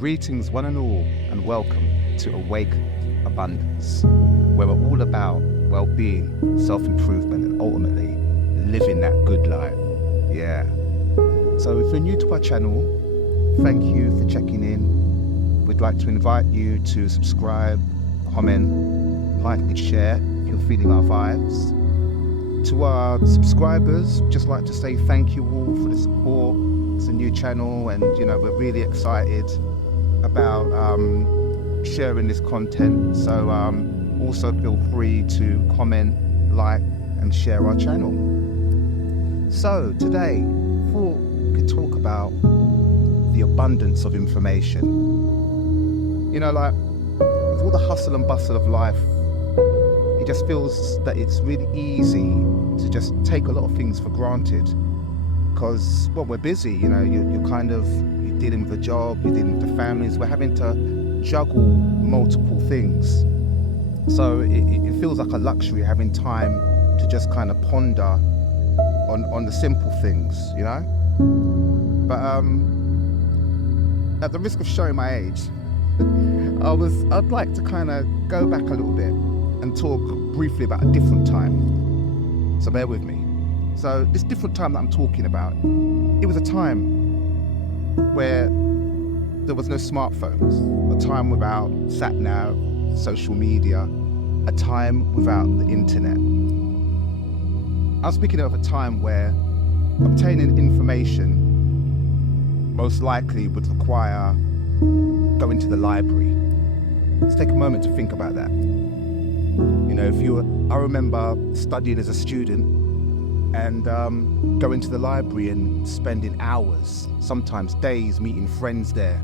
Greetings, one and all, and welcome to Awake Abundance, where we're all about well-being, self-improvement, and ultimately living that good life. Yeah. So if you're new to our channel, thank you for checking in. We'd like to invite you to subscribe, comment, like and share if you're feeling our vibes. To our subscribers, just like to say thank you all for the support. It's a new channel and we're really excited about sharing this content. So also feel free to comment, like and share our channel. So today, thought we could talk about the abundance of information. With all the hustle and bustle of life, it just feels that it's really easy to just take a lot of things for granted because, we're busy, you're dealing with a job, you're dealing with the families, we're having to juggle multiple things. So it feels like a luxury having time to just kind of ponder on the simple things, But at the risk of showing my age, I'd like to kind of go back a little bit and talk briefly about a different time. So bear with me. So this different time that I'm talking about, it was a time where there was no smartphones, a time without sat-nav, social media, a time without the internet. I'm speaking of a time where obtaining information most likely would require going to the library. Let's take a moment to think about that. I remember studying as a student and going to the library and spending hours, sometimes days, meeting friends there.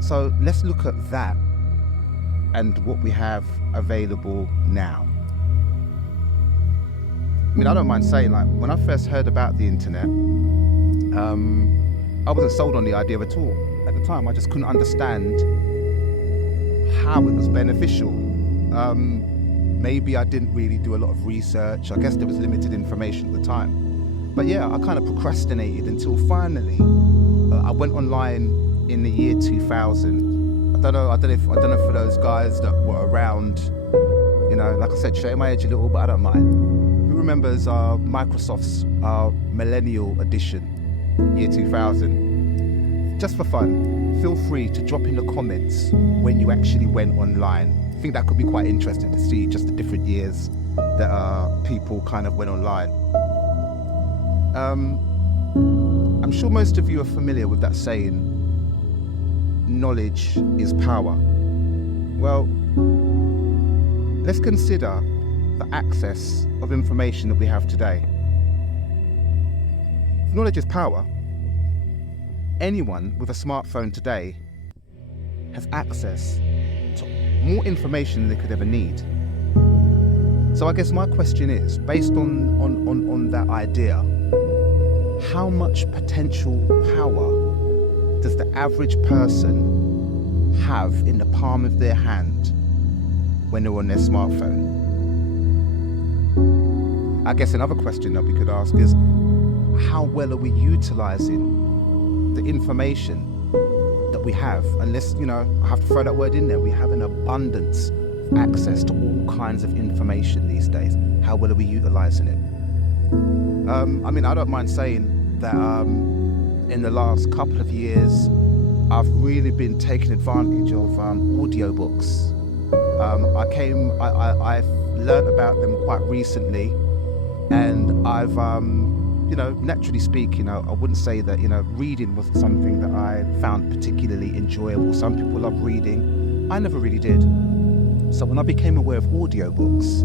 So let's look at that and what we have available now. I don't mind saying, when I first heard about the internet, I wasn't sold on the idea at all. At the time, I just couldn't understand how it was beneficial. Maybe I didn't really do a lot of research. I guess there was limited information at the time. But yeah, I kind of procrastinated until finally I went online in the year 2000. I don't know for those guys that were around, like I said, showing my age a little, but I don't mind. Who remembers Microsoft's Millennial Edition, year 2000? Just for fun, feel free to drop in the comments when you actually went online. I think that could be quite interesting to see just the different years that people kind of went online. I'm sure most of you are familiar with that saying, knowledge is power. Well, let's consider the access of information that we have today. If knowledge is power, anyone with a smartphone today has access to more information than they could ever need. So I guess my question is, based on that idea, how much potential power does the average person have in the palm of their hand when they're on their smartphone? I guess another question that we could ask is, how well are we utilizing the information that we have? Unless, I have to throw that word in there, we have an abundance of access to all kinds of information these days. How well are we utilizing it? I don't mind saying that in the last couple of years, I've really been taking advantage of audiobooks. I've learned about them quite recently, and I've, naturally speaking, I wouldn't say that, reading wasn't something that I found particularly enjoyable. Some people love reading. I never really did. So when I became aware of audiobooks,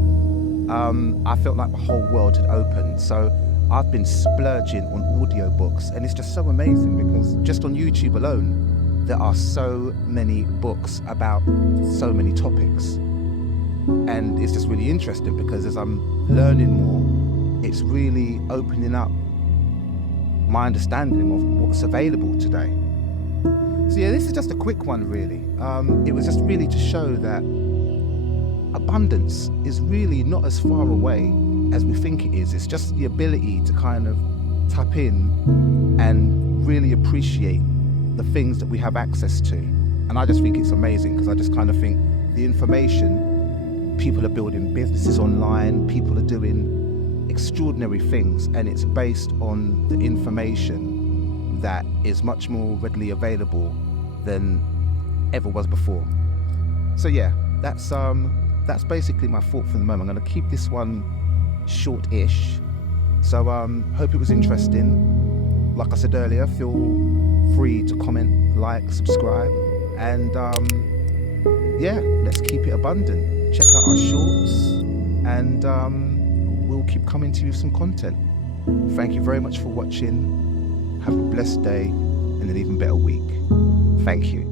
I felt like the whole world had opened. So I've been splurging on audiobooks, and it's just so amazing because just on YouTube alone, there are so many books about so many topics. And it's just really interesting because as I'm learning more, it's really opening up my understanding of what's available today. So yeah, this is just a quick one really. It was just really to show that abundance is really not as far away as we think it is. It's just the ability to kind of tap in and really appreciate the things that we have access to. And I just think it's amazing, because I just kind of think the information, people are building businesses online, people are doing extraordinary things, and it's based on the information that is much more readily available than ever was before. So yeah, that's basically my thought for the moment. I'm going to keep this one short-ish. So hope it was interesting. Like I said earlier, feel free to comment, like, subscribe, and yeah, let's keep it abundant. Check out our shorts, and we'll keep coming to you with some content. Thank you very much for watching. Have a blessed day and an even better week. Thank you.